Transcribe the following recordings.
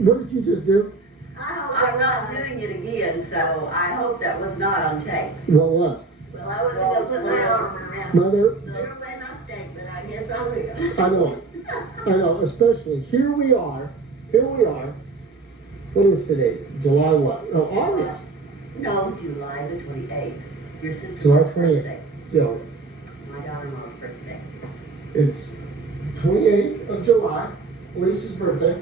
What did you just do? I'm not doing it again, so I hope that was not on tape. What was? Well, I was gonna put my arm around. Mother? There may not tape, but I guess I will. I know, especially, here we are, what is today, July what? Oh, August. No, July the 28th. Your sister's July birthday. 28th, yeah, My daughter-in-law's birthday. it's 28th of July, Lisa's birthday.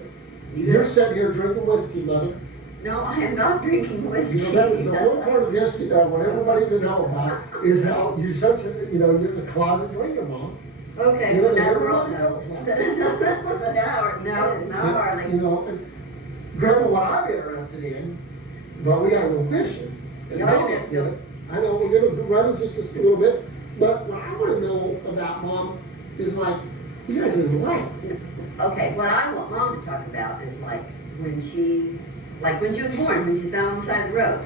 You're sitting here drinking whiskey, Mother. No, I am not drinking whiskey. You know, that was the one part of history that I want everybody to know about, is how you're such a, you're the closet drinker, Mom. Okay, You know, now we're everybody on. knows that. No, Harley. You know, and Grandma, what I'm interested in, well, we gotta go fishing. And Yeah, Mom, let's go. I know, we're gonna run it just a little bit, but what I wanna know about Mom is like, you guys' life. Okay, what I want Mom to talk about is when she was born, when she found on the side of the road.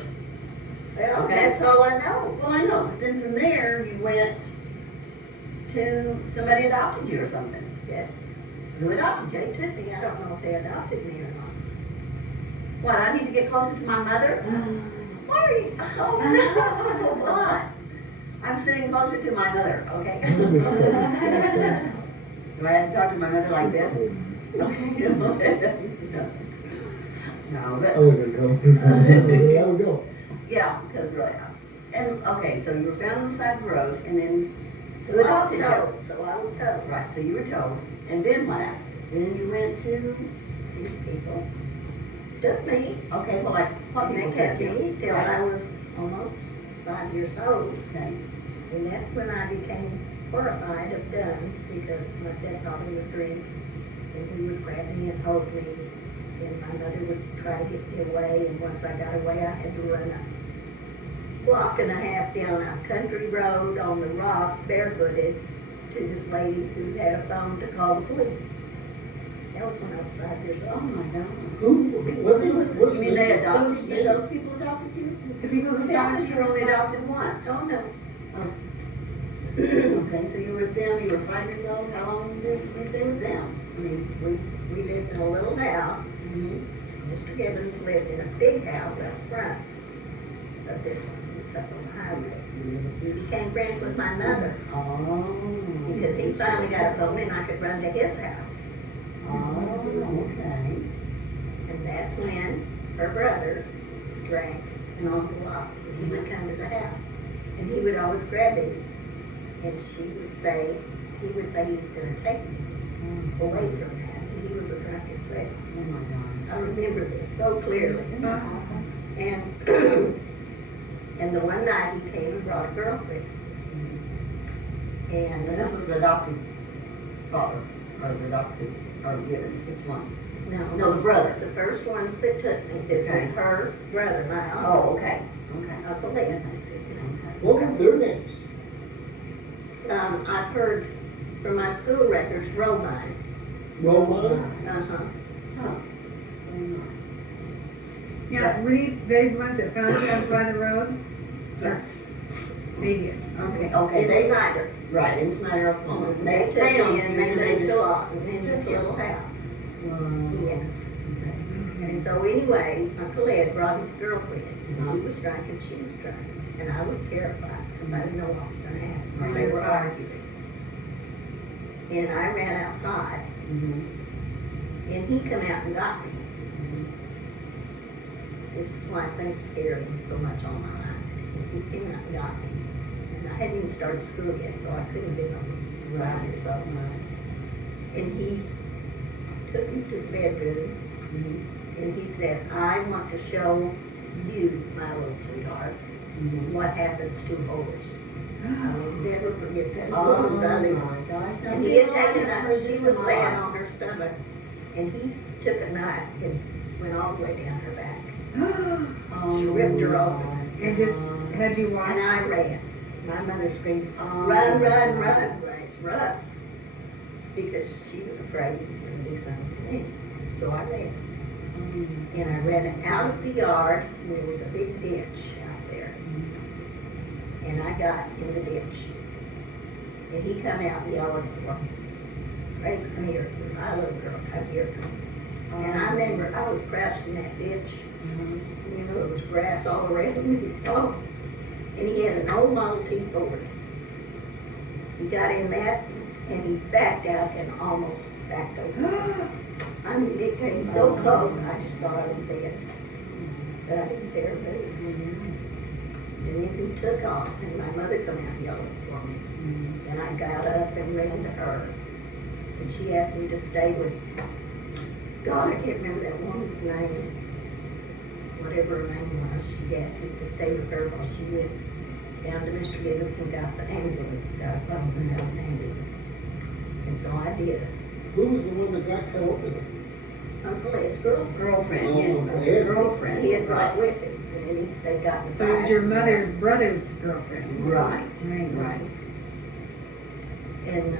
Well, Okay. that's all I know. Well, I know, but then from there, you went to, somebody adopted you or something. Yes. Who adopted They you? took me. I don't know if they adopted me or not. What, I need to get closer to my mother? What are you, oh, no, what? I'm sitting closer to my mother, okay? Do I have to talk to my mother like this? Okay. No, but. I wouldn't go. I would go. Yeah, because really, and, okay, so you were found on the side of the road, and then, so I was adopted you. told, so I was told. Right, so you were told, and then what happened? Then you went to These people took me, okay, well, like, what and people they said kept to me you? till I was almost 5 years old. Okay, And that's when I became horrified of guns, because my stepfather would drink, and he would grab me and hold me, and my mother would try to get me away, and once I got away, I had to run a block and a half down a country road on the rocks, barefooted, to this lady who had a phone to call the police. That was when I was 5 years oh old. my God. What You mean they adopted you, those people adopted you? The people who adopted you were only adopted once. Oh, no. Okay, so you were with them, you were 5 years old, how long did you stay with them? We lived in a little house. Mr. Gibbons lived in a big house up front of this one. It's up on the highway. He became friends with my mother Oh. because he finally got a phone and I could run to his house. Oh, okay. And that's when her brother drank an awful lot. He would come to the house and he would always grab me, and he would say he was going to take me away from that. And he was a drunk himself. Oh my God. I remember this so clearly. And and the one night he came and brought a girlfriend. And And this was the adopted father, or the adopted, or Gibbons, which one? No, the brother. The first ones that took me, this Okay. was her brother, my uncle. Oh, okay, okay. Uncle Lynn. What were their names? I've heard from my school records, Romine. Roma? Uh-huh. Yeah, were they the ones that found us by the road? Yeah. They did. Okay, okay, In they, Snyder. right, in Snyder, Oklahoma. They took found me and they you, moved just- a lot in this little house. Yes. Okay. And so anyway, Uncle Ed brought his girlfriend. He was drunk and she was drunk. And I was terrified because I didn't know what was going to happen. They were arguing. And I ran outside Mhm. and he come out and got me. This is why things scared me so much all my life. He came out and got me. And I hadn't even started school yet, so I couldn't have been on 5 years old. And he took me to the bedroom and he said, I want to show you, my little sweetheart, what happens to a horse. I will never forget that. Oh Little belly. my gosh. And he had taken a, she was laying on her stomach, and he took a knife and went all the way down her back. She ripped her open. And just had you And watch? I ran. My mother screamed, Oh. run, run, run, Grace, run. Because she was afraid he was going to do something to me. So I ran. And I ran out of the yard, and there was a big ditch out there. And I got in the ditch. And he come out yelling for me. Grace, come here. You're my little girl. Come here. And I remember I was crouched in that ditch, you know, there was grass all around me. Oh, and he had an old Model T Ford. He got in that and he backed out and almost backed over. I mean, it came so close, I just thought I was dead. But I didn't dare move. And then he took off, and my mother come out yelling for me. And I got up and ran to her. And she asked me to stay with, God, I can't remember that woman's name. Whatever her name was, she asked me to stay with her while she went down to Mr. Gibbons and got the ambulance, got a phone and got an ambulance. And so I did. Who was the one that got cut open? Uncle Ed's girlfriend. Oh, Yeah, Ed. girlfriend. He had brought with him, and then they got in a So it was fight. your mother's brother's girlfriend? Right, Right. right. And,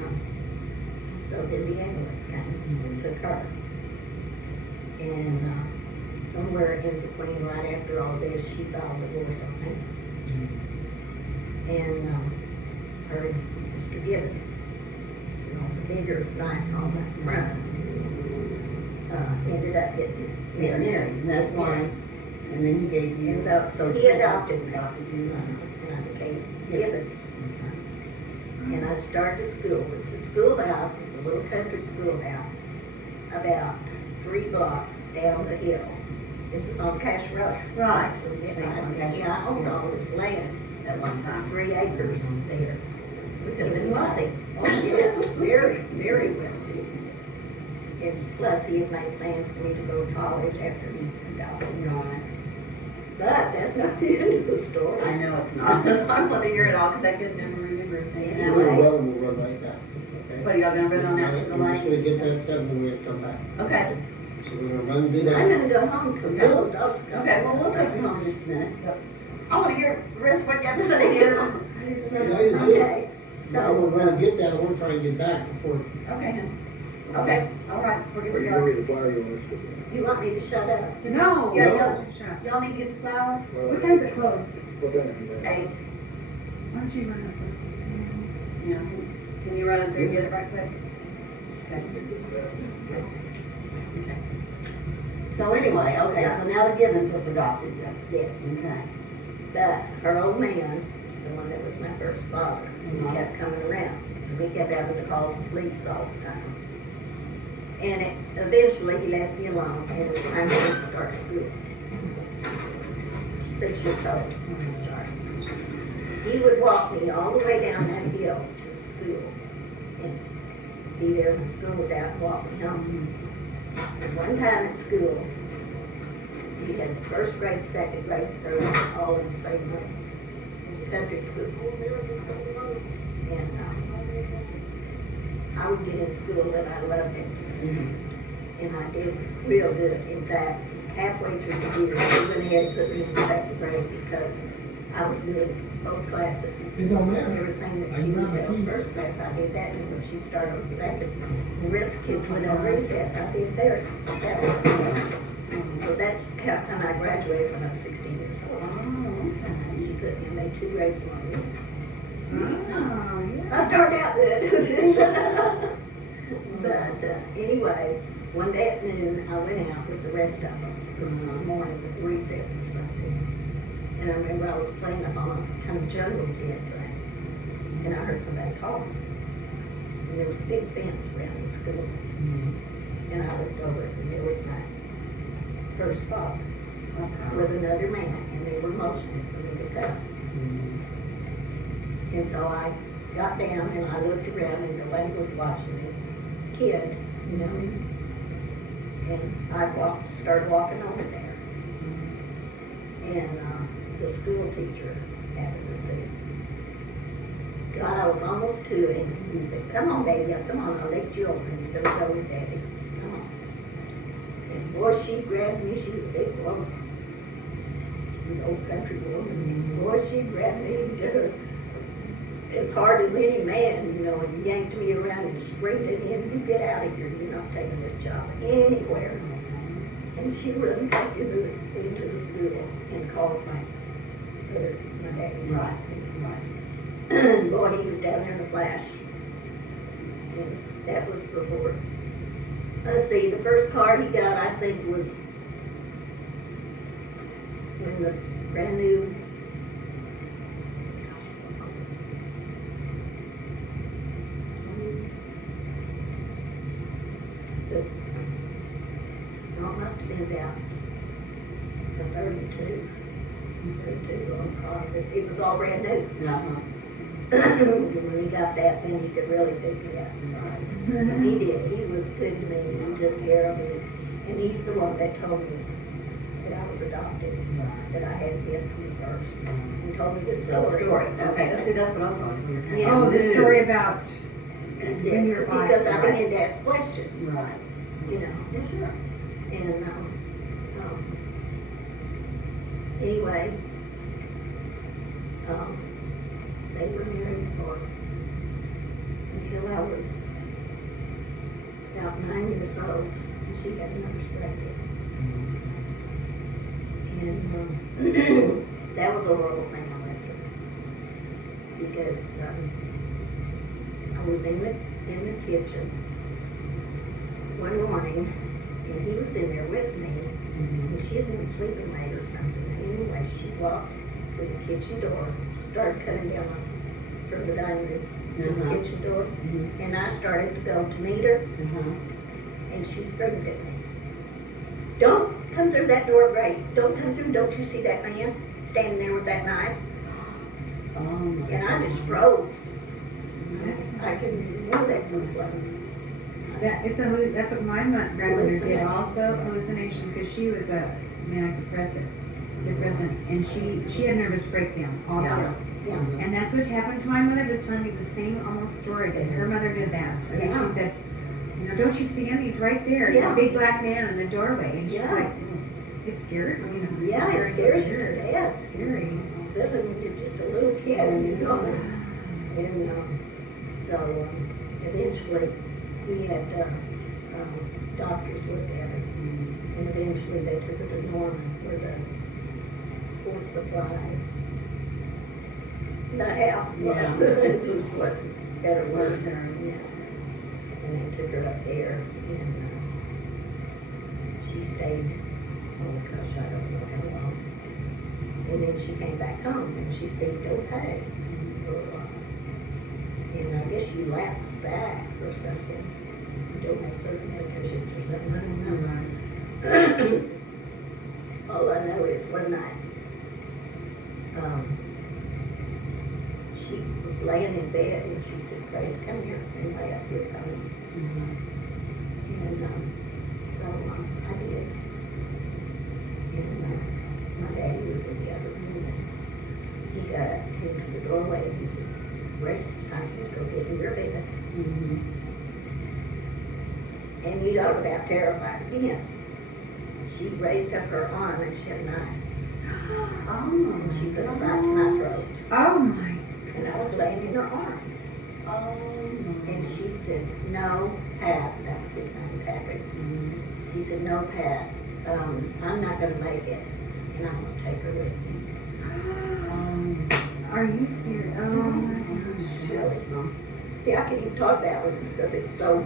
so then the ambulance came and took her. And, somewhere in between, right after all this, she filed divorce on me. And, her and Mr. Gibbons, you know, the bigger, nice home up front, ended up getting married. That's why. And then he gave you. And so he adopted me, and I became Gibbons. And I started school. It's a schoolhouse, it's a little country schoolhouse, about 3 blocks down the hill. This is on Cash Road. Right. Yeah, I owned all this land at one time, 3 acres there. We could have been wealthy. Oh, yes, very, very wealthy. And plus, he had made plans for me to go to college after he adopted me. But that's not the end of the story. I know it's not. I want to hear it all because I could never remember anything. Yeah. We'll well, we'll run like that. What, y'all gonna run on out to the We're just lake? gonna get that 7 when we come back. Okay, So we're gonna run, do I'm that. gonna go home because little dogs come. okay, well, we'll take you home just a minute. I want to hear the rest of what you have to say here. Okay, Now, we're so, gonna get that, I wanna try and get back before. Okay, okay, all right, we're good Or to you go. want me to fire you on this? you want me to shut up? No. Yeah, no. Y'all need to get the flowers? What time's it close? What time? Hey, Why don't you run up first? yeah, can you run up there and get it right quick? Okay. So anyway, okay, so now the Gibbons have adopted you. Yes. Okay. But her old man, the one that was my first father, he kept coming around. And we kept having to call the police all the time. And eventually he left me alone and it was time for me to start school. 6 years old, I'm sorry. He would walk me all the way down that hill to school and be there when school was out and walk me home. And one time at school, he had first grade, second grade, third, all in the same room. It was a country school. And I would get in school and I loved it. And I did real good. In fact, halfway through the year, he went ahead and put me in second grade because I was good in both classes. It don't matter. Everything that Are she you did around the in keys? first class, I did that, and when she started on second, the rest of the kids went on recess, I did there. So that's and I graduated when I was 16 years old. And she put me, made 2 grades more than me. Oh, yeah. I started out good. But anyway, one day at noon, I went out with the rest of them in the morning with recess or something. And I remember I was playing up on a kind of jungle gym thing. And I heard somebody calling. And there was a big fence around the school. And I looked over and there was my first father with another man. And they were motioning for me to come. And so I got down and I looked around and nobody was watching me. Kid, you know. And I started walking over there. And the school teacher happened to see me. God, I was almost 2 and he said, come on, baby, come on, I'll let you over and you're gonna go with daddy. Come on. And boy, she grabbed me, she was a big woman. She was an old country woman. And boy, she grabbed me and did her as hard as any man, you know, and yanked me around and screamed at him, you get out of here, you're not taking this job anywhere. And she run back into the school and called my daddy. Right. Boy, he was down there in a flash. And that was before Let's see, the first car he got, I think, was when the brand new. No, it must have been about the 32 on car, but it was all brand new. Uh-huh. And when he got that, then he could really pick me up. And he did, he was good to me, he took care of me, and he's the one that told me that I was adopted, that I had him from the first, and told me this story. Okay, that's what I was asking. Yeah. Oh, the story about He in said, your body. because I began to ask questions, Right. you know. Yeah, sure. And, anyway, they were married for, until I was about 9 years old, and she got menstruated. And, that was a horrible thing I went through. Because, I was in the kitchen one morning, and he was in there with me, and she had been sleeping late or something. And anyway, she walked to the kitchen door, started coming down from the dining room to the kitchen door, and I started to go to meet her, and she screamed at me. Don't come through that door, Grace. Don't come through. Don't you see that man standing there with that knife? Oh, my And I just God. froze. I couldn't know that's what it was. That's what my grandmother did Hallucination. also, hallucination, because she was a manic depressant, and she had nervous breakdown also. Yeah. And that's what happened to my mother, was telling me the same almost story, that her mother did that. And Yeah. she said, you know, don't you see him? He's right there, Yeah. the big black man in the doorway. And she's Yeah. like, it scared me. You know, Yeah, it scares you to death, Scary. especially when you're just a little kid, you know. And so eventually we had doctors look at it, and eventually they took her to Norman for the Fort Supply. The house was, Yeah. it was what better word there, yeah. And they took her up there, and she stayed, oh gosh, I don't know how long. And then she came back home, and she seemed okay. And I guess she lapsed back or something. Don't have certain medications or something, I don't know. All I know is one night, she was laying in bed and she said, Grace, come here and lay up here, come here. And so I did. And my daddy was in the other room, and he got up, came to the doorway, and he said, Grace, it's time for you to go get in your bed. And you talk about terrified again. She raised up her arm and she had a knife. And she put it right to my throat. Oh my. And I was laying in her arms. And she said, no, Pat, that was his name, Patrick. She said, no, Pat, I'm not going to make it, and I'm going to take her with me. Are you serious? Oh my gosh. See, I can even talk that one because it's so,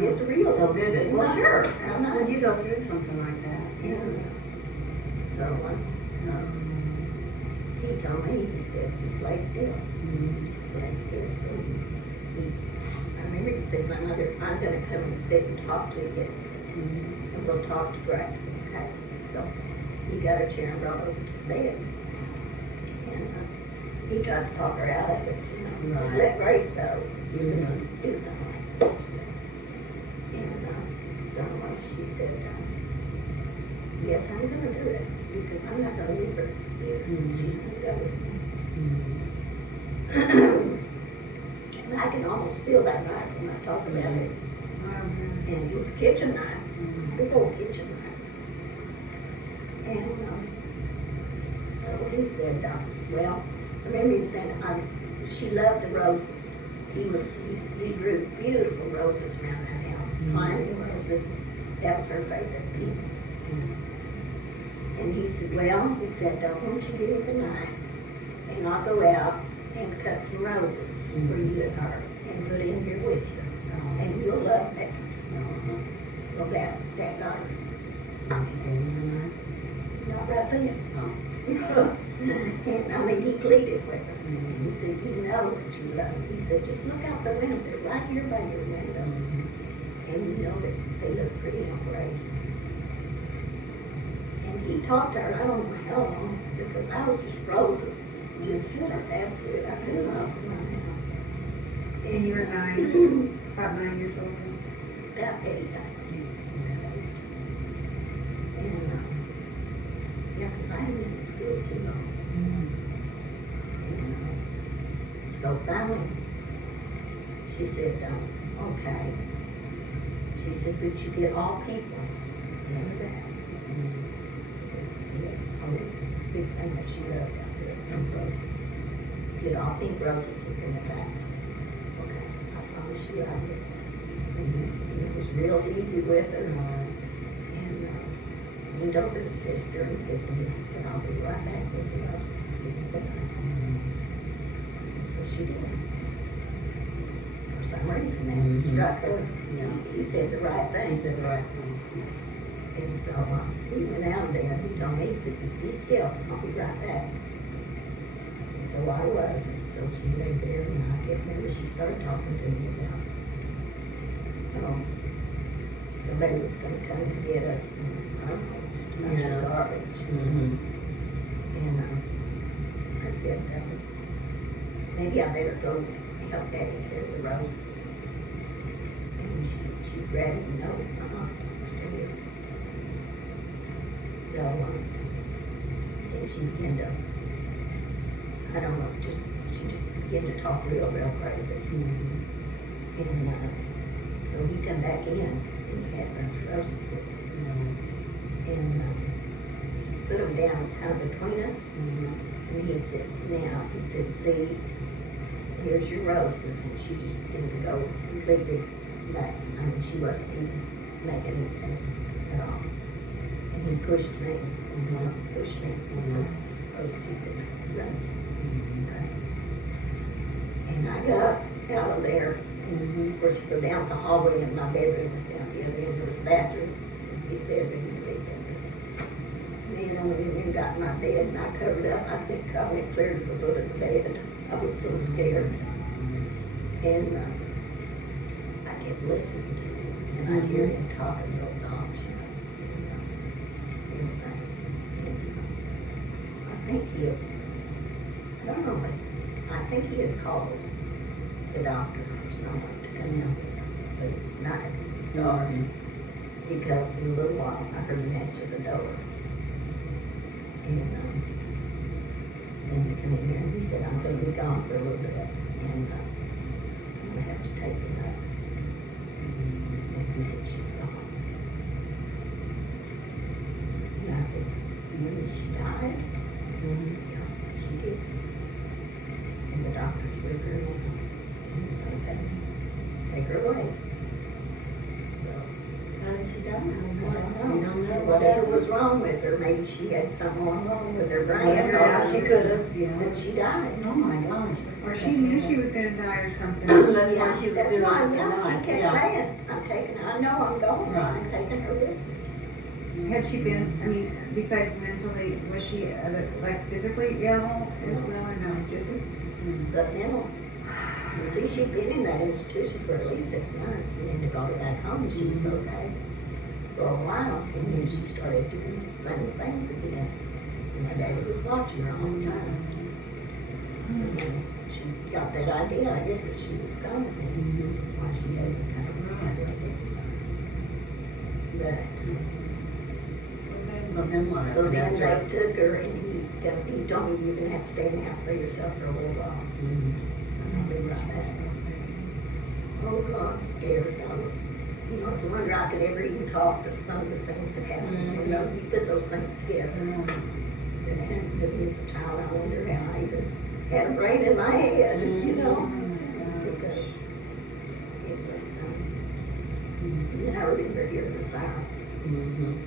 it's real. So vivid. Well, sure. I'm not, When you go through something like that. yeah. So, he told me, he said, just lay still. Just lay still. So I remember he said, my mother, I'm going to come and sit and talk to you. And we'll talk to Grace. Okay. So he got a chair and brought her over to the bed. And he tried to talk her out of it, you know. Just let Grace go. Do something like that. And so she said, yes, I'm going to do it. Because I'm not going to leave her here. She's going to go with me. And I can almost feel that knife when I talk about it. And it was a kitchen knife, big old kitchen knife. And so he said, well, I remember he said, she loved the roses. He grew beautiful roses around that house, climbing roses. That was her favorite piece. And he said, well, he said, won't you give me the knife, and I'll go out and cut some roses for you and her, and put in here with you, and you'll love that. Well, that got her. And she gave him Not right then. Oh. And, I mean, he pleaded with her. Mhm. He said, you know that you love me. He said, just look out the window, they're right here by your window. And you know that they look pretty on Grace. And he talked to her, I don't know how long, because I was just frozen. Just absolutely, I couldn't open my mouth. And you were 9, about 9 years old. About 8, I think. And, yeah, because I hadn't been in school too long. And, so finally, she said, okay. She said, but you get all peoples. Remember that? I said, yes, a big thing that she loved out there, pink roses. Get all pink roses in the back. Okay, I promise you I will. And it was real easy with her. And leaned over to kissed her and kissed me. I said, I'll be right back with the roses. And so she did. For some reason, that struck her. Yeah. He said the right He thing. said the right thing. And so we went out there and he told me, he said, just be still, I'll be right back. And so I was, and so she lay there and I can't remember, she started talking to me about, somebody was gonna come and get us and I don't know, just a bunch of garbage. And I said, maybe I better go help Daddy carry the roses. And she grabbed me, no, stay here. So, then she began to, I don't know, she just began to talk real crazy. And, so he come back in and he had a bunch of roses with him. And, put them down kind of between us. And he said, now, he said, see, here's your roses. And she just began to go completely nuts. I mean, she wasn't even making any sense at all. And he pushed me, pushed me. Roses, he said, run. Okay. And I got out of there. And of course, you go down the hallway and my bedroom was down the other end. There was a bathroom, a big bedroom, and a big bedroom. And I went and got in my bed and I covered up. I think I went clear to the foot of the bed. I was so scared. And I kept listening to him. And I'd hear him talking real soft, you know. And I think I don't know, but I think he had called the doctor or someone to come in. But it was night, it was dark. Because in a little while, I heard him answer the door. And then he came in here and he said, I'm going to be gone for a little bit. And I'm going to have to take him up. And he said, she's gone. And I said, you mean she died? Yeah, she did. And the doctor's with her now. Okay, take her away. So, How did she die? I don't You don't know. Whatever was wrong with her, maybe she had something wrong with her brain. Yeah, she could have, yeah. But she died. Oh my gosh. Or she knew she was gonna die or something. That's why she was That's doing right, it yes, tonight. she kept Yeah. saying, I'm taking her, I know I'm going, Right. I'm taking her with me. Had she been, I mean, besides mentally, was she like physically ill as well or no? Just But mental, you see, she'd been in that institution for at least 6 months, and then to go back home, she was okay for a while, and then she started doing funny things again. And my daddy was watching her all the time. And then she got that idea, I guess, that she was coming, and that's why she had to kind of ride like it. But, But then what? so then they took her, and he told me, you're gonna have to stay in the house by yourself for a little while. And I'll be right back. Oh, God, I'm scared. I was, you know, it's a wonder I could ever even talk of some of the things that happened. You know, you put those things together. And as a child, I wonder how I even had a brain in my head, you know? Because it was, and I remember hearing the sirens.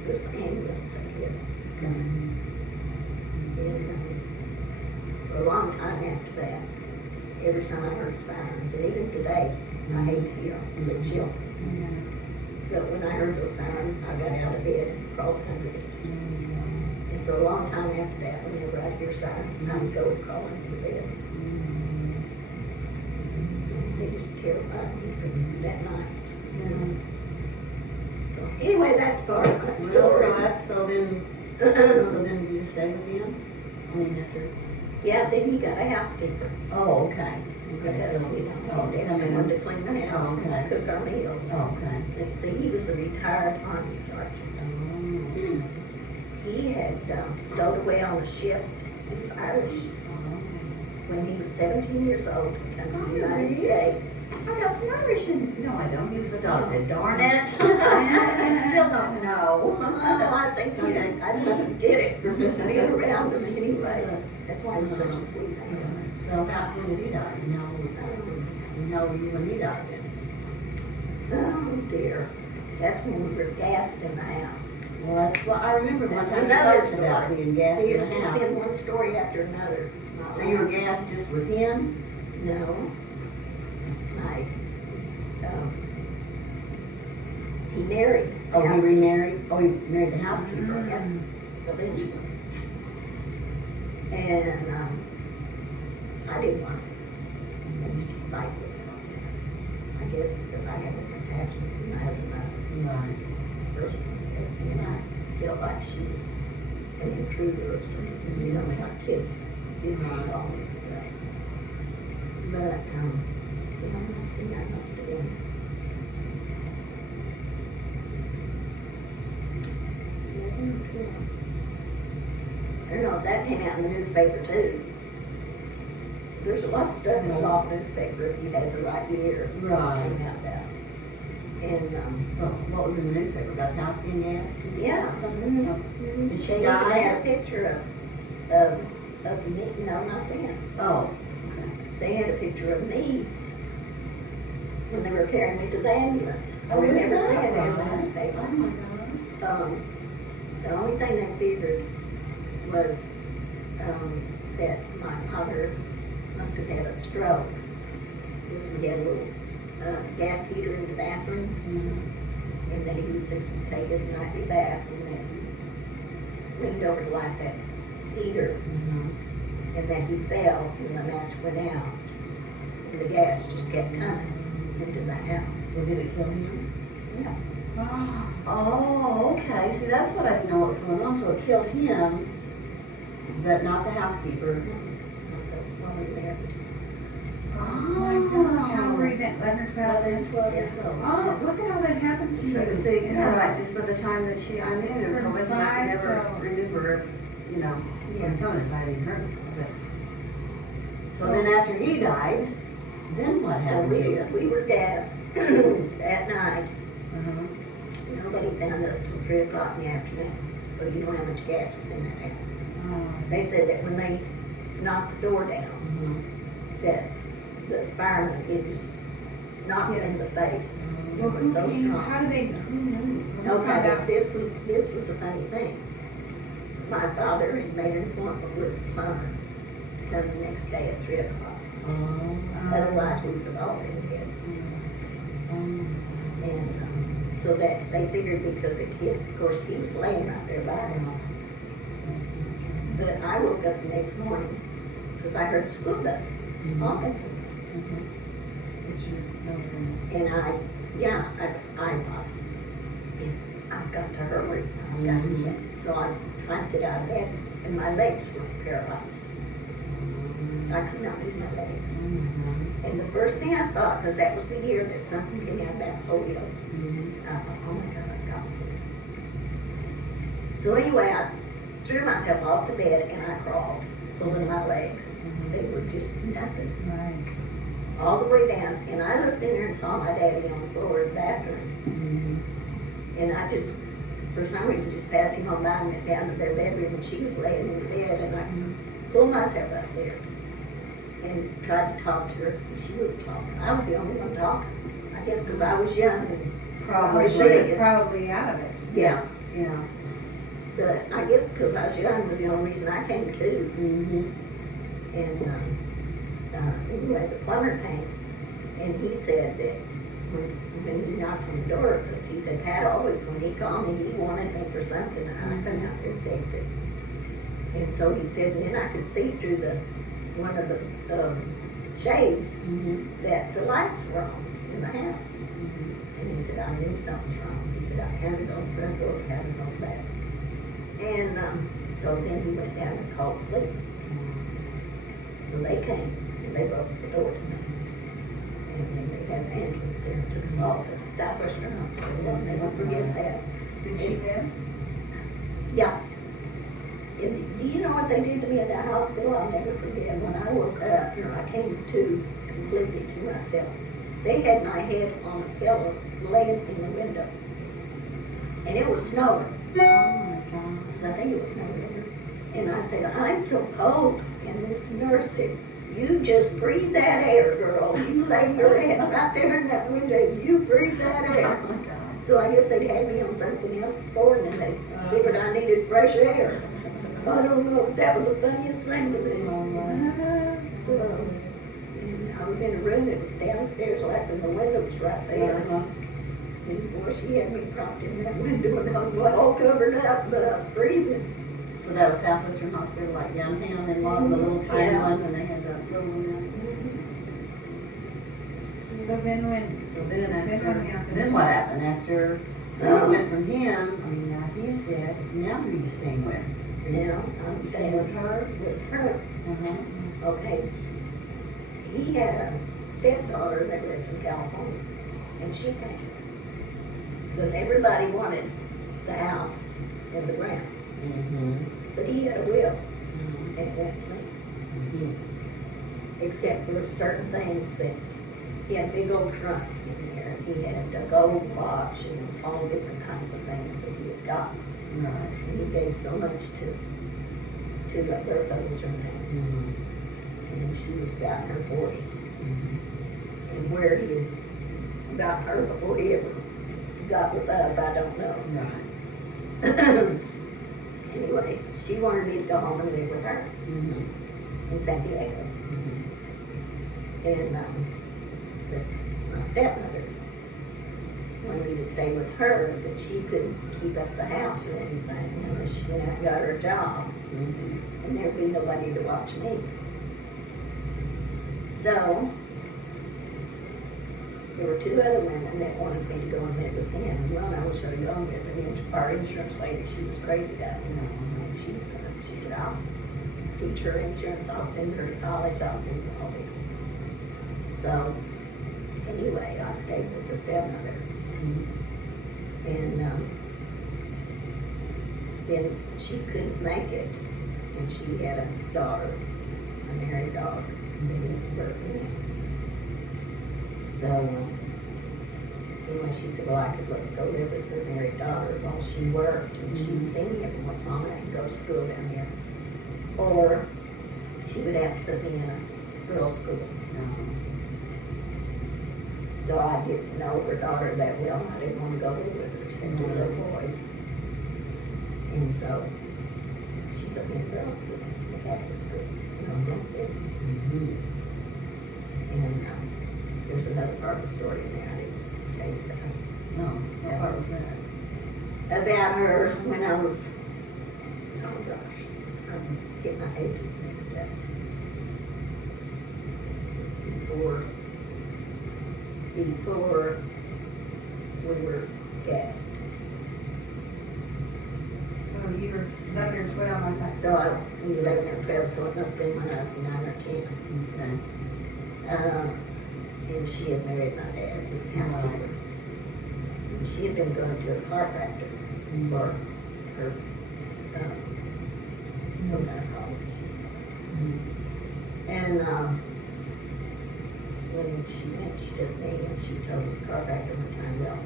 This ambulance, I guess, coming. And for a long time after that, every time I heard sirens, and even today, I hate to hear them, the children. But when when I heard those sirens, I got out of bed and crawled under it. And for a long time after that, whenever I hear sirens, I would go crawl under the bed. They just terrified me from that night. So anyway, that's part of my story. So then you stay with him? I mean, after, Yeah, then he got a housekeeper. oh, okay. Because we don't have anyone to clean the house Oh, okay. and cook our meals. Oh, okay. And see, he was a retired Army sergeant. He had stowed away on a ship. He was Irish. When he was 17 years old, he came to the United States. I got Irish and, no, I don't, he was adopted, darn it. Still don't know. Well, I think I didn't get it from just being around him anyway. That's why he was such a sweet man. So about when did he die? You know when he died then? Oh dear. That's when we were gassed in the house. Well, that's what, I remember one That's time you another talked about story. being gassed See, in it's the just house. been one story after another. So you were gassed just with him? No. He married. Oh, he remarried? Oh, he married the housekeeper? Yes, eventually. And, I didn't want to fight with him. I guess because I had an attachment to my other Right. first one, and I felt like she was an intruder or something, you know, like kids did not always stuff. But, well, let's see, I must have been. I don't know, that came out in the newspaper too. So there's a lot of stuff in the law newspaper if you had the right year. Right. Came out that. And, Well, what was in the newspaper? About house being gassed? yeah. Did she They even die? had a picture of me, no, not them. Oh. They had a picture of me when they were carrying me to the ambulance. I Oh, remember is that seeing it in the right? newspaper. Oh, my God. The only thing they figured was, that my father must have had a stroke. Since we had a little, gas heater in the bathroom, and that he was fixing to take his nightly bath, and then he leaned over to light that heater, and then he fell when the match went out, and the gas just kept coming into the house. So did it kill him? Yeah. Oh, okay. See, that's what I didn't know what was going on. So it killed him, but not the housekeeper. The woman there. Oh my gosh, how were you then, 11 or 12 then? 12 years old. Oh, look at all that happened to you. So, yeah, right, just by the time that I knew, there's so much I could never remember, you know, when Thomas died in her. So then after he died, then what So happened? we were gassed at night. Uh-huh. Nobody found us till 3 o'clock in the afternoon. So you know how much gas was in that house. They said that when they knocked the door down, that the firemen, it just knocked it in the face. It Well, was who so came, strong. how did they, who knew? Who Okay, found but out? this was the funny thing. My father had made an appointment with the plumber to come the next day at 3 o'clock. Otherwise, we would have all been dead. And so that they figured because it hit, of course, he was laying right there by him. But I woke up the next morning because I heard the school bus honking. And I thought, I've got to hurry. I've got to get. So I tried to get out of bed, and my legs were paralyzed. I could not move my legs. And the first thing I thought, because that was the year that something came out about polio, I thought, oh my God, I've got polio. So anyway, I threw myself off the bed and I crawled, pulling my legs. They were just nothing. Right. All the way down, and I looked in there and saw my daddy on the floor of the bathroom. And I just, for some reason, just passed him on by and went down to their bedroom, and she was laying in the bed, and I pulled myself up there and tried to talk to her, and she wouldn't talk. I was the only one talking. I guess because I was young and Probably, resilient. probably out of it. Yeah, Yeah. but I guess because I was young was the only reason I came to. And anyway, the plumber came, and he said that when he knocked on the door, because he said, Pat always, when he called me, he wanted me for something, and I couldn't out there fix it. And so he said, and then I could see through one of the shades that the lights were on in the house. And he said, I knew something was wrong. He said, I counted on the front door, counted on the back. And so then he went down and called the police. So they came and they opened the door to me. And then they had an ambulance there and took us all to Southwestern Hospital. I'll never forget that. Did she live? Yeah. And do you know what they did to me at that hospital? I'll never forget. When I woke up, I came to completely to myself. They had my head on a pillow laying in the window. And it was snowing. Oh my God. I think it was November. And I said, I'm so cold. And this nurse said, you just breathe that air, girl. You lay your head right there in that window. You breathe that air. Oh my God. So I guess they'd had me on something else before, and then they figured I needed fresh air. I don't know. That was the funniest thing to me. So, and I was in a room that was downstairs, like, and the window was right there. And boy, she had me propped in that window, and I was all covered up, but I was freezing. So that was Southwestern Hospital, like downtown, and one of the little tiny Yeah. ones, and they had the little one. So then when, So then Then what after, happened? then what happened after we went from him? I mean, now he's dead. Now who are you staying with? Now, I'm staying with her, Okay. He had a stepdaughter that lived in California, and she came. Because everybody wanted the house and the grounds. But he had a will, and it went to me. Except for certain things that he had a big old trunk in there. He had a gold watch and all different kinds of things that he had gotten. Right. And he gave so much to Bertha's her name. And she was about in her 40s. And where he had got her before he ever got with us, I don't know. Right. Anyway, she wanted me to go home and live with her in San Diego. And my stepmother wanted me to stay with her, but she couldn't keep up the house or anything unless she went out and got her a job. And there'd be nobody to watch me. So, there were two other women that wanted me to go and live with them. And one I was going to go and live with our insurance lady. She was crazy about it. And she said, I'll teach her insurance, I'll send her to college, I'll do all this. So, anyway, I stayed with the stepmother. And then she couldn't make it. And she had a daughter, a married daughter. They didn't work with me. So, anyway, she said, well, I could go live with her married daughter while she worked, and she'd see me every once in a while, and I could go to school down here. Or she would have to put me in a girls' school. So I didn't know her daughter that well, and I didn't want to go live with her. She had two little boys. And so she put me in girls' school, the Catholic school, that's it. And there's another part of the story in there I didn't tell you about. No, what part was that? About her when I was, oh gosh, I'm getting my ages mixed up. It was before we were gassed. so you were 11 or 12, I thought. So I was 11 or 12, so it must have been when I was 9 or 10. Okay. And she had married my dad, who was a housekeeper. And she had been going to a chiropractor for her, what kind of college. And when she went, she took me and she told this chiropractor one time, well,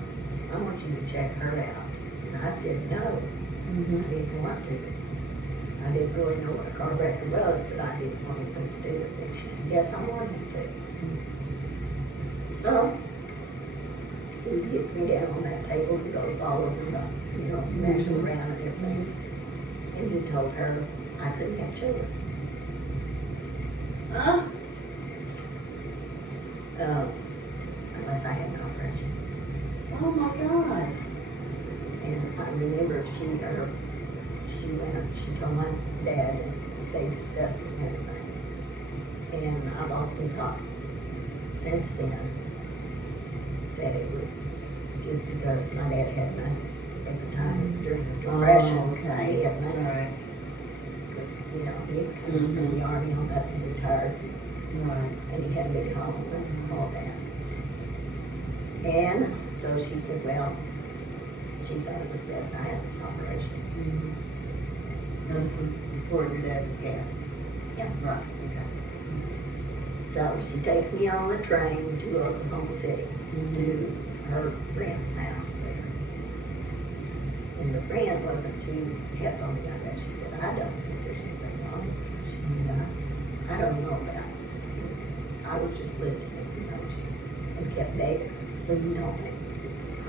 I want you to check her out. And I said, no, I didn't want to. I didn't really know what a chiropractor was, but I didn't want anything to do with it. She said, yes, I want him to. So, he gets me down on that table and goes all over the, messing around and everything. And he told her I couldn't have children. Unless I had an operation. operation. Oh my gosh. And I remember she told my dad, and they discussed it and everything. And I've often thought since then that it was just because my dad had money at the time during the Depression. Oh, okay. He had money. Right. Because, he had come from the Army on up and retired. Right. And he had a big home and all that. And so she said, well, she thought it was best I had this operation. This was before your dad began. Yeah. Right, okay. So she takes me on the train to Oklahoma City to her friend's house there. And the friend wasn't too hip on me on that. She said, I don't think there's anything wrong with her. She said, I don't know about it. I was just listening, and kept begging her, please don't make me.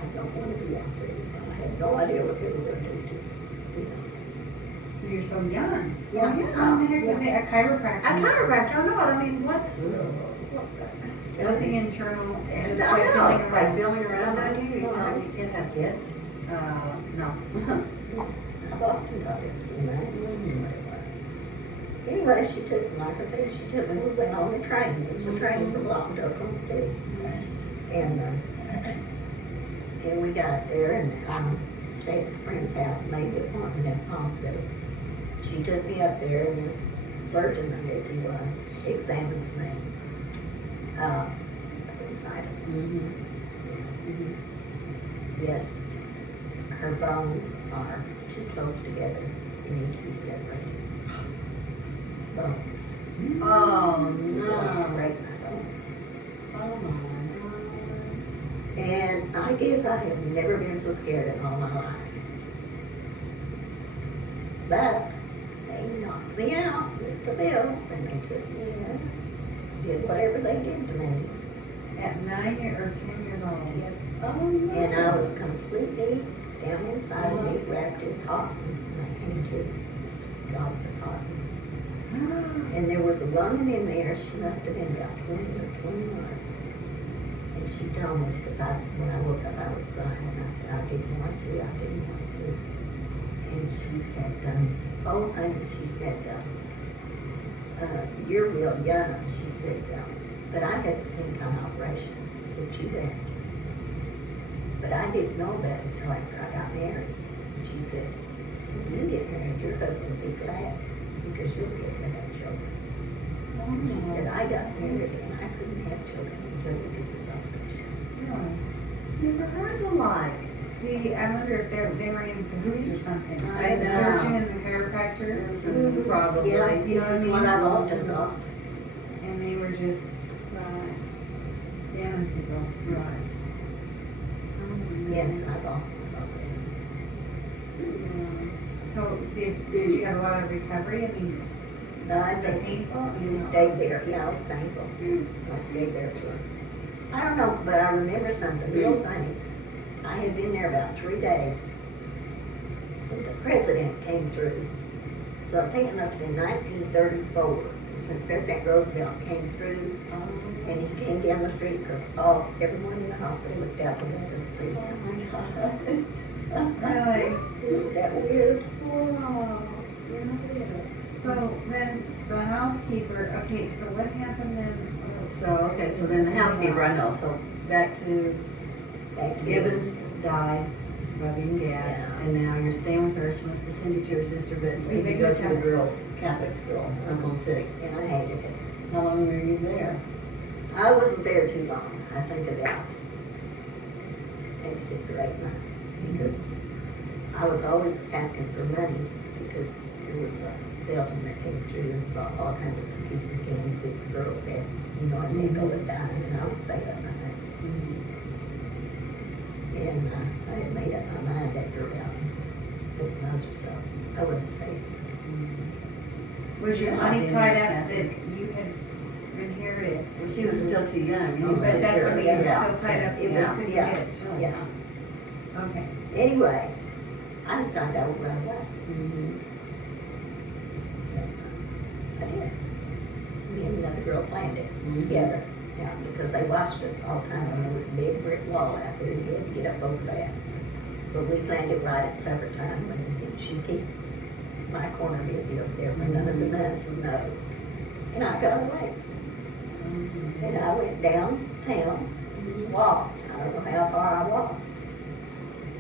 I don't want to be out there. I had no idea what they were going to do to me, You're so young. Yeah. Oh, yeah. How the heck is it? A chiropractor? A chiropractor, no, I mean, what? Nothing internal. And Just I like know, feeling like around. feeling around on you, you know, you can't have kids. No. I've often thought it was a man. Anyway, she took, like I said, she took me, we went on the train. It was a train from Lawton to Oklahoma City. And we got there and stayed at a friend's house, made the appointment at the hospital. She took me up there and this surgeon, I guess he was, examines me. Inside of me. Yes, her bones are too close together. They need to be separated. Bones. Oh, Break no. my bones. Oh, my. And I guess I have never been so scared in all my life. But they knocked me out with the bills and they took me in, did whatever they did to me. At 9 or 10 years old. Yes. Oh, no. And I was completely down inside of me, wrapped in cotton. And I came to just gobs of cotton. And there was a woman in there, she must have been about 20 or 21. And she told me, because when I woke up, I was crying, and I said, I didn't want to. And she said, oh, honey, she said, you're real young. She said, but I had the same kind of operation that you had. But I didn't know that until after I got married. She said, when you get married, your husband will be glad because you'll be able to have children. She said, I got married and I couldn't have children until we did this operation. Never heard of like. See, I wonder if they were in cahoots or something. I Like the know. surgeon and the chiropractor. Probably. Yeah, You know what I this is mean? what I've often thought. And they were just scamming people. Right. Yes, I've often thought that. So did you have a lot of recovery? I mean, No, I was it think painful? you stayed there. Yeah, it was painful. I stayed there for, I don't know, but I remember something real funny. I had been there about 3 days when the president came through. So I think it must have been 1934. It's when President Roosevelt came through, and he came down the street because everyone in the hospital looked out the window to see him. Really? Isn't that weird? So then the housekeeper, okay, so what happened then? So then the housekeeper, I know, so back to Back to Gibbons died by being gassed, Yeah. and now you're staying with her. She must have sent you to her sister, but Wait, you they go do to the girls, Catholic school, Oklahoma City. And I hated it. How long were you there? I wasn't there too long. I think about maybe 6 or 8 months because I was always asking for money because there was a salesman that came through and bought all kinds of cookies and candies that the girls had, a nickel a dime, and I would save up my money. And I had made up my mind after about 6 months or so, I wouldn't stay. Was your Yeah, money I tied didn't up have that you had inherited? Well, she was still too young. You Oh, need But to that's take what I care mean, of you're it. still tied up. It Yeah. was, to yeah, get it, sure. yeah. Okay. Anyway, I decided I would run away. I did. Me and another girl planned it together. Yeah, because they watched us all the time, and there was a big brick wall out there, you had to get up over that. But we planned it right at supper time, and she'd keep my corner busy up there, where none of the nuns would know. And I got away. And I went downtown, walked, I don't know how far I walked.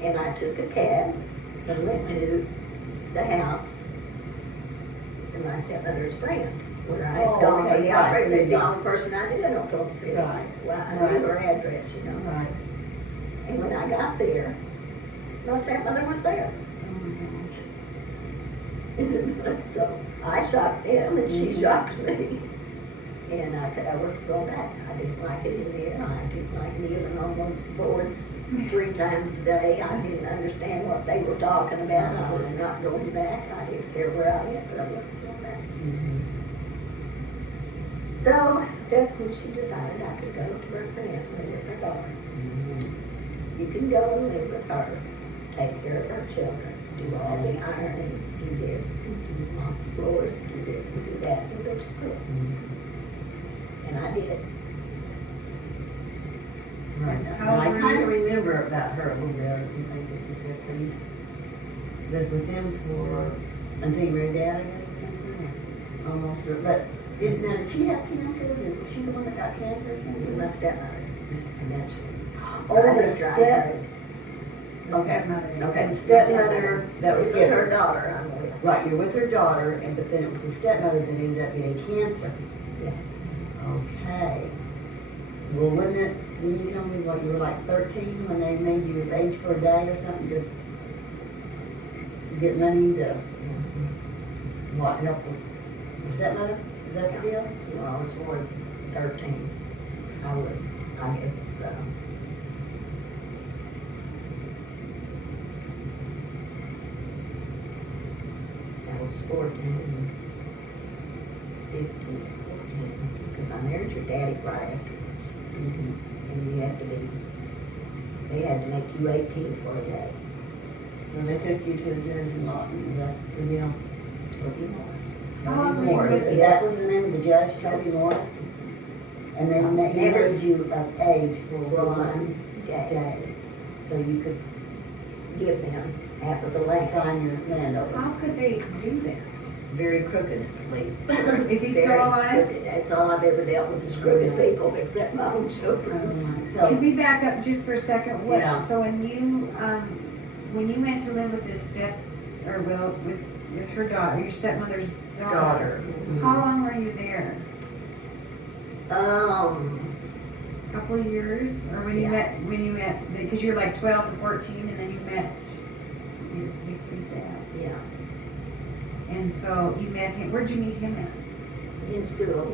And I took a cab and went to the house of my stepmother's friend, where I had Oh, gone okay, to the right, opera. That's the yeah. only person I knew in Oklahoma City. Right, Well, I right. knew her address, you know. Right. And when I got there, my stepmother was there. So I shocked them and she shocked me. And I said I wasn't going back. I didn't like it in there. I didn't like kneeling on those boards 3 times a day. I didn't understand what they were talking about. I was not going back. I didn't care where I went, but I wasn't going back. So that's when she decided I could go to her friend, live with her daughter. You can go and live with her, take care of her children, do all the ironing, do this, do mop the floors, do this and do that, and go to school. And I did. Right. How I old were kind you? of remember about her a little bit, I think that she said, so you lived with them for, until you married Dad, I guess? Almost, but did she have cancer? Was she the one that got cancer or something? My stepmother, eventually. Oh, I the just tried step- her. Okay, Stepmother. okay, the stepmother, that was This is her it. daughter I'm with. Right, you're with her daughter, and but then it was the stepmother that ended up getting cancer. Yeah. Okay. Well, wouldn't it, didn't you tell me what, you were like 13 when they made you of age for a day or something to get money to, what, help with the stepmother? Is that the deal? Well, I was more than 13. I guess, I was 14, 15, 14, because I married your daddy right afterwards. And you had to be, they had to make you 18 for a day. When they took you to the judge in Lawton, is that the deal? Toby Morris. How long were Toby you Morris, with is that was the name of the judge, Toby Morris? And then they Never- made you of age for For one one day. day, so you could Give them half of the land. sign your land over. How could they do that? Very crooked, at least. Is he Very still alive? crooked. That's all I've ever dealt with is crooked people, except my own children. So, Can we back up just for a second? What, Yeah. so when you went to live with this with her daughter, your stepmother's daughter, how long were you there? Couple of years, or when you met, because you were like 12 to 14, and then you met your Dixie's dad, Yeah, and so you met him. Where'd you meet him at? in school,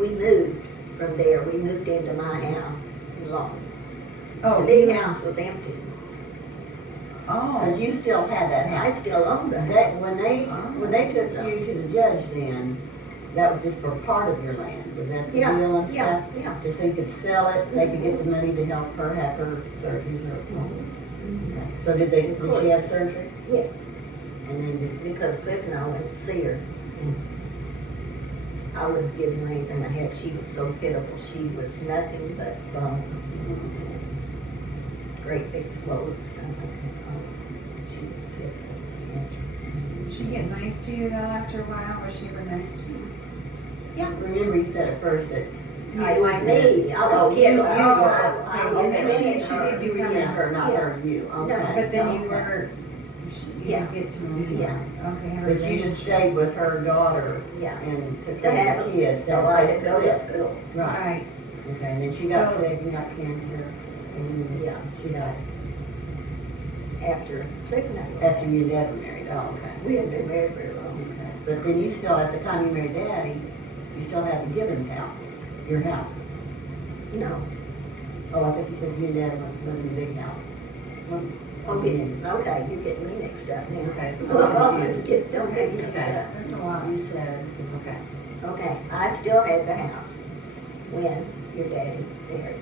we moved from there, we moved into my house in Lawton. The big house was empty. because you still had that I house. still own the That, house. when they took you to the judge then, that was just for part of your land, was that the Yeah, deal and yeah, stuff? yeah. Just so you could sell it, they could get the money to help her have her surgeries or, okay. So did she have surgery? Yes, And then did, because Cliff and I went to see her. And I wouldn't give her anything I had. She was so pitiful. She was nothing but bones. Great big swollen stomach. She was pitiful. Cancer. Did she get nice to you though after a while? Was she ever nice to you? Yeah. remember you said at first that. It was me. I Oh, was you kidding. were. I Okay, resent she her. did, you resent her, not Yeah. her, you, No, okay. But then you Okay. were, you Yeah. didn't get to know you. Yeah. Okay. her But you just relationship. stayed with her daughter Yeah. and took To care have of a the kids. So I had to go to school. Right, Right. okay, and then she got So- sick and got cancer, and Yeah. she died After Cliff and I. after you never married, oh, okay. We hadn't been married very long. Okay. But then you still, at the time you married Daddy, you still had the Gibbons house, your house. No. Oh, I thought you said you and Daddy went to live in the big house. Oh, okay, you're getting me mixed up now. Okay. Don't get me mixed Okay. up. That's a lot. You said, okay. Okay, I still had the house when your daddy married.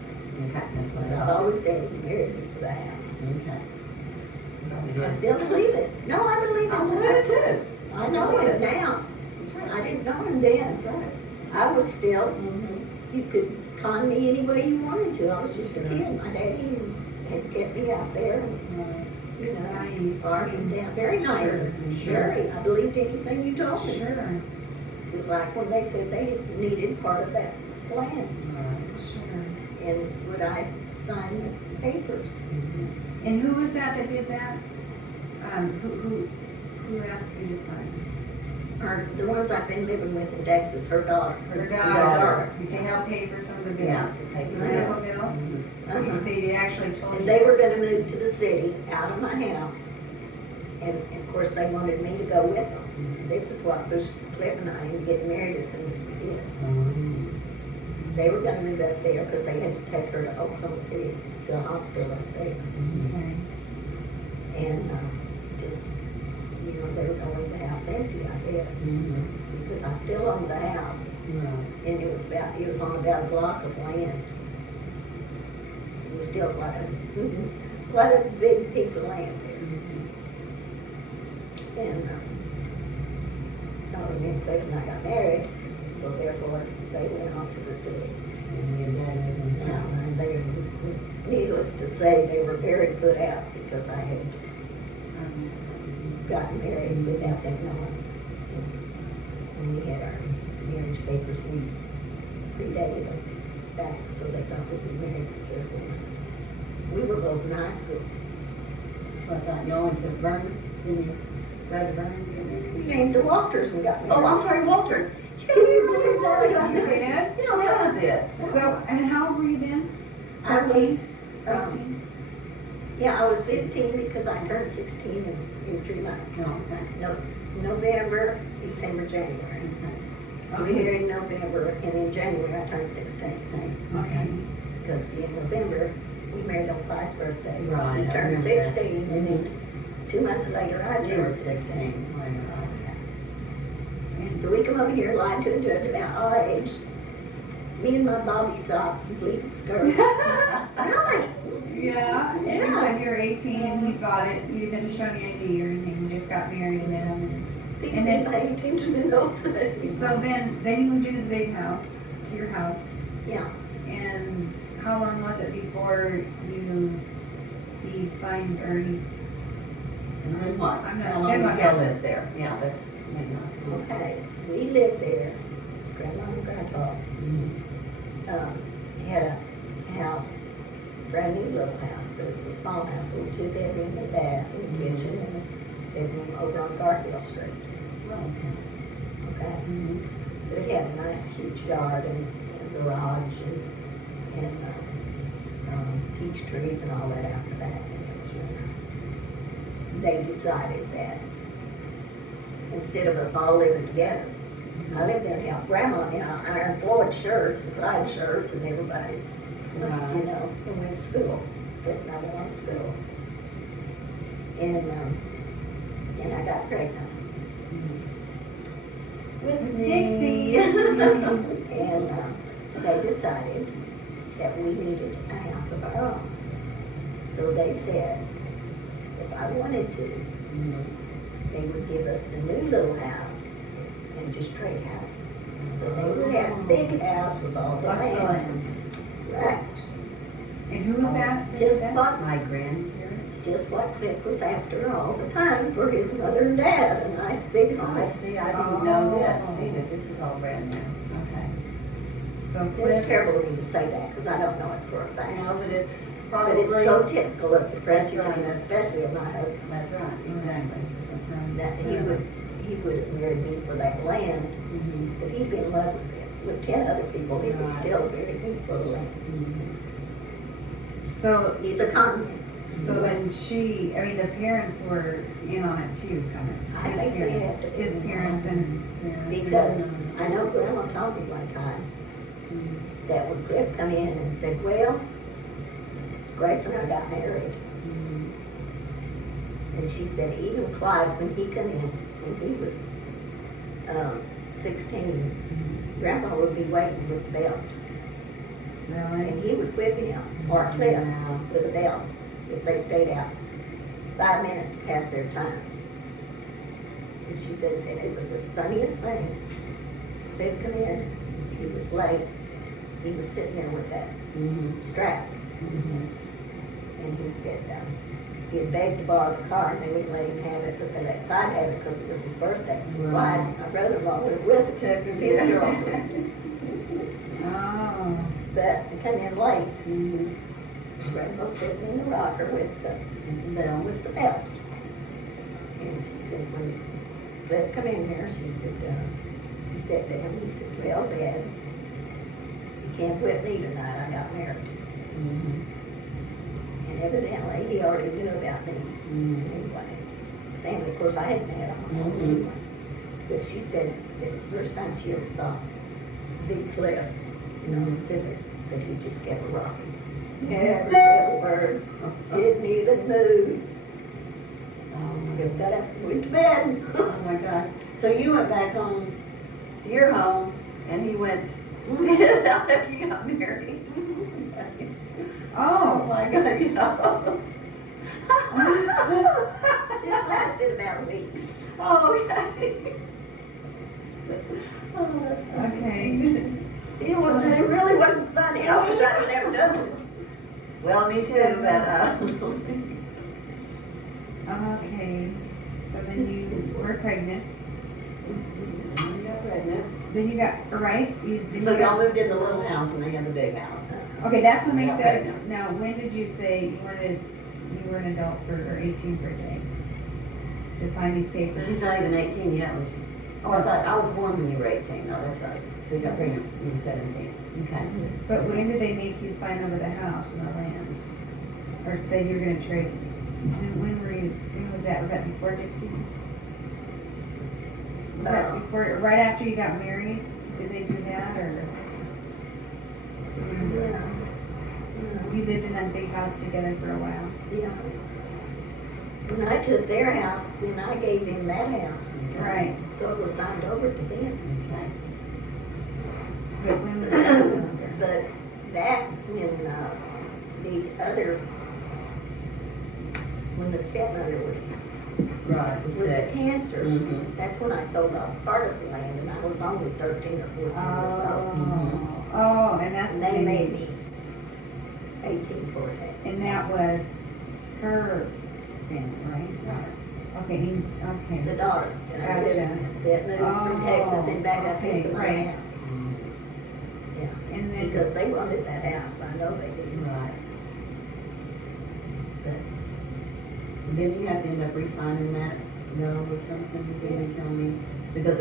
Okay, that's what But I've always said he married me for the house. Okay. I still believe it. No, I believe it. I would too. I know it now. I didn't know him then. That's right. I was still, you could con me any way you wanted to. I was just a kid. My daddy had kept me out there, and, you know, Naive. arguing down. Very naive. Sure. Very. I believed anything you told me. Sure, It was like when they said they needed part of that land, sure. and would I sign the papers? And who was that did that? Who asked you to sign? Or the ones I've been living with in Texas, her daughter. Her daughter, to help pay for some of the bills? Yeah, to pay for The the medical bills. bill? Uh-huh. They actually told you? And they were gonna move to the city, out of my house. And of course, they wanted me to go with them. This is what was Cliff and I and getting married as soon as we did. They were gonna move up there because they had to take her to Oklahoma City to a hospital up there. Okay. And, just, you know, they were gonna leave the house empty, I guess. Because I still owned the house. And it was on about a block of land. It was still quite a big piece of land there. And, so then Cliff and I got married, so therefore they went off to the city. Now, and they, needless to say, they were very put out because I had gotten married without them knowing. And we had our marriage papers, we predated them back, so they thought we'd be married before. We were both in high school. I thought you only took Vernon, didn't you? Brother Vernon, didn't We you? named the Walters and got married. Oh, I'm sorry, Walter. Can you believe that? You did? Yeah, that was it. So, and how old were you then? I was, 14? yeah, I was 15 because I turned 16 in 3 months. Oh, okay. No, November, December, January. We married in November, and in January I turned 16. Okay. Because in November, we married on Clyde's birthday. Right, He I turned remember that. 16, and then 2 months later I You were turned 16. 16. So we come over here, lied to a judge about our age. Me and my bobby socks and pleated skirt. Really? Yeah, and you Yeah. said you were 18 and he bought it, you didn't show any ID or anything, you just got married and then, People And then- didn't pay attention in those days. so then you moved into the big house, to your house, Yeah. and how long was it before he signed or he, And then what? I'm not- How long then did what you happened? live there? Yeah, but maybe not. Okay, we lived there, Grandma and Grandpa, had a house, brand new little house, but it was a small house, with a 2-bedroom, a bath, and a kitchen, and a bedroom over on Garfield Street. Okay? But it had a nice huge yard and a garage and peach trees and all that out the back, and it was really nice. They decided that instead of us all living together, I lived there to help Grandma, you know, iron Floyd shirts and Clyde shirts and everybody's, you know, and went to school, but I went to school. And I got pregnant. With Dixie. And they decided that we needed a house of our own. So they said, if I wanted to, they would give us the new little house and just trade houses. So they would have a big house with all the land. Right. and who was that? Just what, My grandparents. just what Cliff was after all the time for his mother and dad, a nice big Oh, home. see, I didn't know this, either. This is all brand new. Okay. So It's Cliff, terrible of me to say that, because I don't know it for a I fact. know that it's But probably. it's so typical of the Prestage, That's right. and especially of my husband, That's right, exactly. That's right. that he would have married me for that land. Mhm. If he'd been in love with 10 other people, he would Right. still marry me for the land. so, He's a con man. so then she, I mean, the parents were in on it too, kind of. I His think they parents- have to be. His parents and. Because I know Grandma told me one time that when Cliff come in and said, well, Grace and I got married. And she said, even Clyde, when he come in, when he was 16, Grandma would be waiting with the belt. Really? And he would whip him, or Cliff, Wow. with a belt, if they stayed out 5 minutes past their time. And she said that it was the funniest thing. They'd come in, he was late, he was sitting there with that Mm-hmm. strap, Mm-hmm. and he said, he had begged to borrow the car, and they wouldn't let him have it, but they let Clyde have it because it was his birthday. So Right. Clyde, my brother-in-law, went with to test his girlfriend. Oh. But he came in late. Mm-hmm. Grandma sitting in the rocker with the belt. And she said, when Cliff come in here, she said, he sat down, he said, well, Dad, you can't whip me tonight, I got married. Mm-hmm. And evidently, he already knew about me Mm-hmm. anyway. Family, of course, I hadn't had him Mhm. anyway. But she said it was the first time she ever saw Big Cliff, Civic, said he just kept rocking. Never said a word, didn't even move. Just got up and went to bed. Oh my gosh. So you went back home to your home and he went after you got married. Oh Oh. my God, It lasted about a week. Oh, okay. Oh, that's funny. Okay. It really wasn't funny. I wish I'd have never done it. Well, me too, but, Okay. So then you were pregnant. you got pregnant. Then you got, right? Then So you y'all got, moved in the little house and they had the big house. okay, that's when they Yeah, said, pregnant. now, when did you say you were an adult for, or 18 for Jay? To find these papers? She's not even 18 yet, was she? Oh, I thought, I was born when you were 18. No, that's right. So you got pregnant when you were 17. Okay. But when did they make you sign over the house and the land? Or say you were gonna trade? When was that? Was that before Dixie? Was that before, right after you got married? Did they do that, or? Yeah. You lived in that big house together for a while? Yeah. When I took their house, then I gave him that house. Right. So it was signed over to them. Okay. But when was that? But that, when the stepmother was Right, with was the that? cancer, Mhm. that's when I sold off part of the land, and I was only 13 or 14 years old. Oh, and that's. And they made me 18 for it. And that was her family, right? Okay, okay. The daughter that I lived Gotcha. with, that moved from Texas and back up okay, into my right. house. Yeah, And then, because they wanted that house, I know they did. Right. But Didn't you have to end up re-signing that bill or something, did you tell me? Because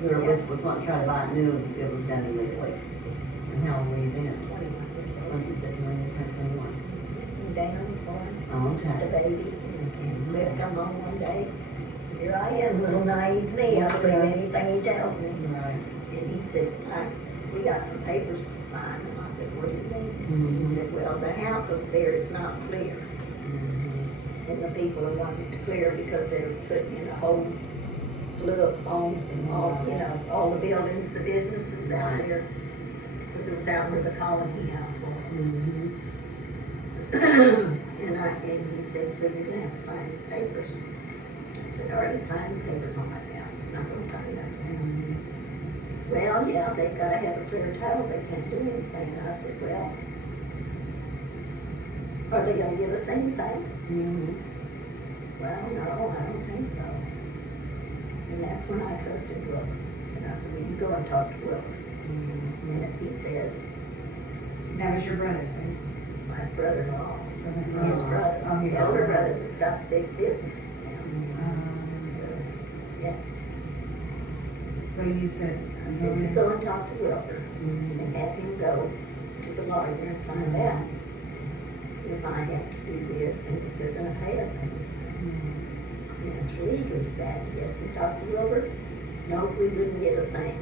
whoever was wanting to try to buy it new, it was done illegally. And how old were you then? 21 years When old. you said when you turned 21? And Dana was born, Oh, just a okay. baby. And Cliff come home one day. Here I am, little naive me, I believe anything he tells me. Right. And he said, we got some papers to sign. And I said, what do you mean? Mhm. He said, well, the house up there is not clear. Mhm. And the people are wanting it to clear because they're putting in a whole slew of homes and all, all the buildings, the businesses out Right. there. Because it was out where the colony house was. Mhm. And he said, so you're gonna have to sign these papers. I said, I already signed the papers on my house, I'm not gonna sign nothing else. Well, yeah, they've gotta have a clear title, they can't do anything. And I said, well, are they gonna give us anything? Mhm. Well, no, I don't think so. And that's when I trusted Wilbur. And I said, well, you go and talk to Wilbur. And if he says, that was your brother, right? my brother-in-law, his brother, Oh, the his older brother. brother that's got the big business now. Yeah. So you said, I said, you go and talk to Wilbur and have him go to the lawyer and find out if I have to do this and if they're gonna pay us anything. And it's legally static, yes, and talk to Wilbur, no, we wouldn't get a thing.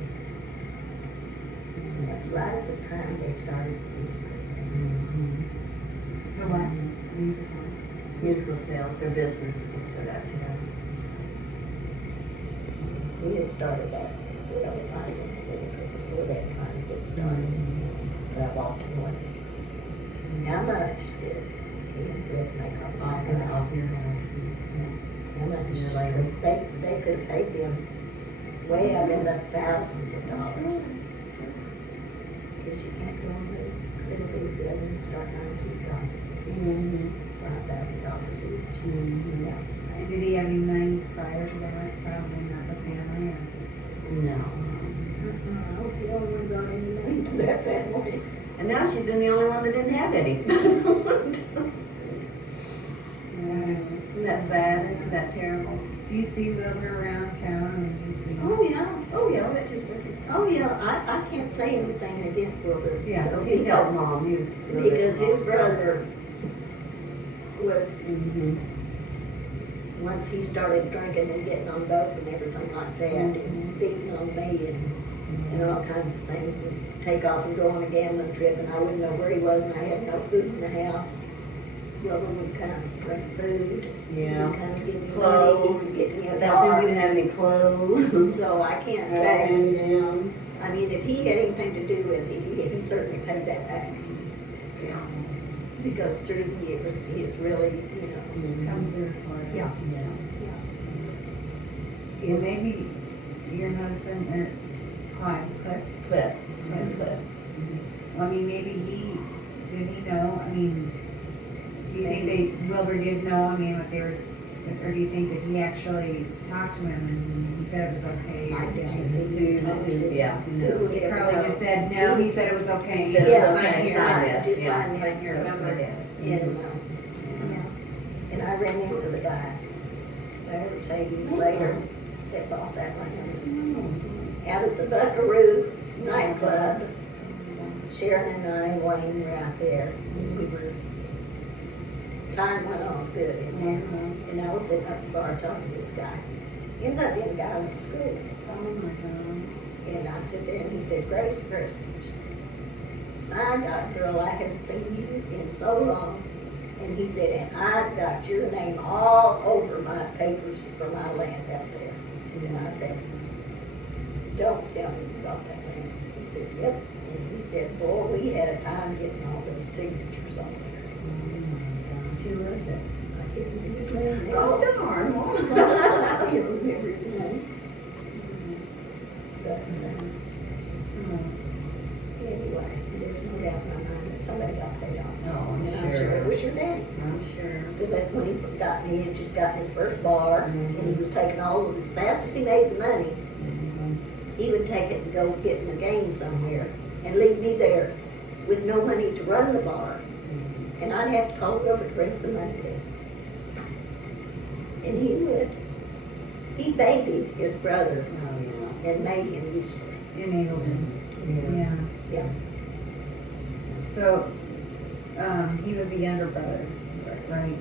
And that's right at the time they started the business. the what? Musical sales, their business, so that's, We had started that, I was before that time to get started. But I walked away. How much did he and Cliff make off my off house? your house. How much? Your labor. Because they could have paid them way up in the thousands of dollars. Because you can't go on the credibility bill and start buying two houses. $5,000 each. And did he have any money prior to that, probably not the family, or? No. I was the only one brought any money to that family. And now she's been the only one that didn't have any. Isn't that sad? Isn't that terrible? Do you see Wilbur around town, and do you see? Oh yeah, I went to his birthday. Oh yeah, I can't say anything against Wilbur. Yeah, because- he helped Mom. He was really Because his Mom's brother was, Mhm. once he started drinking and getting on dope and everything like that, and beating on me and all kinds of things, and take off and go on a gambling trip, and I wouldn't know where he was, and I had no food in the house. Wilbur would come drink food. Yeah. He'd come give me Clothes. money, get me a That we car. didn't have any clothes. So I can't say, I mean, if he had anything to do with it, he certainly paid that back. Yeah. Because through the years, he has really, you know, Come through for it. Yeah. Well, maybe your husband, or Cliff, Cliff. Miss Cliff. well, I mean, maybe did he know, I mean, do you think Wilbur did know, I mean, what they were, or do you think that he actually talked to him and he said it was okay? I or did doubt you- it. Yeah. Who would He ever probably know? just said, no, he said it was okay. He said it was Yeah, okay, Here, sign I it. just Yeah. signed Sign your this number. number, and I ran into the guy, I will tell you later, that bought that land. Out at the Buckaroo nightclub, Sharon and I, Wayne were out there, and we were, time went on good in there. And I was sitting up at the bar talking to this guy. Ends up being a guy I went to school with. Oh my God. And I sit there and he said, Grace Prestage. My God, girl, I haven't seen you in so long. And he said, and I've got your name all over my papers for my land out there. And I said, don't tell me you got that land. He said, yep. And he said, boy, we had a time getting all those signatures on there. She was it. I can't remember his name now. Oh, darn. I can't remember his name. But, anyway, there's no doubt in my mind that somebody got paid off. Oh, I'm And I'm sure it sure. was your daddy. I'm sure. Because that's when he had just gotten his first bar, and he was taking all of it, as fast as he made the money, he would take it and go get in a game somewhere, and leave me there with no money to run the bar. And I'd have to call over to bring some money in. And he would. He babied his brother Oh, yeah. and made him useless. Enabled him, yeah. Yeah. So, he was the younger brother, right?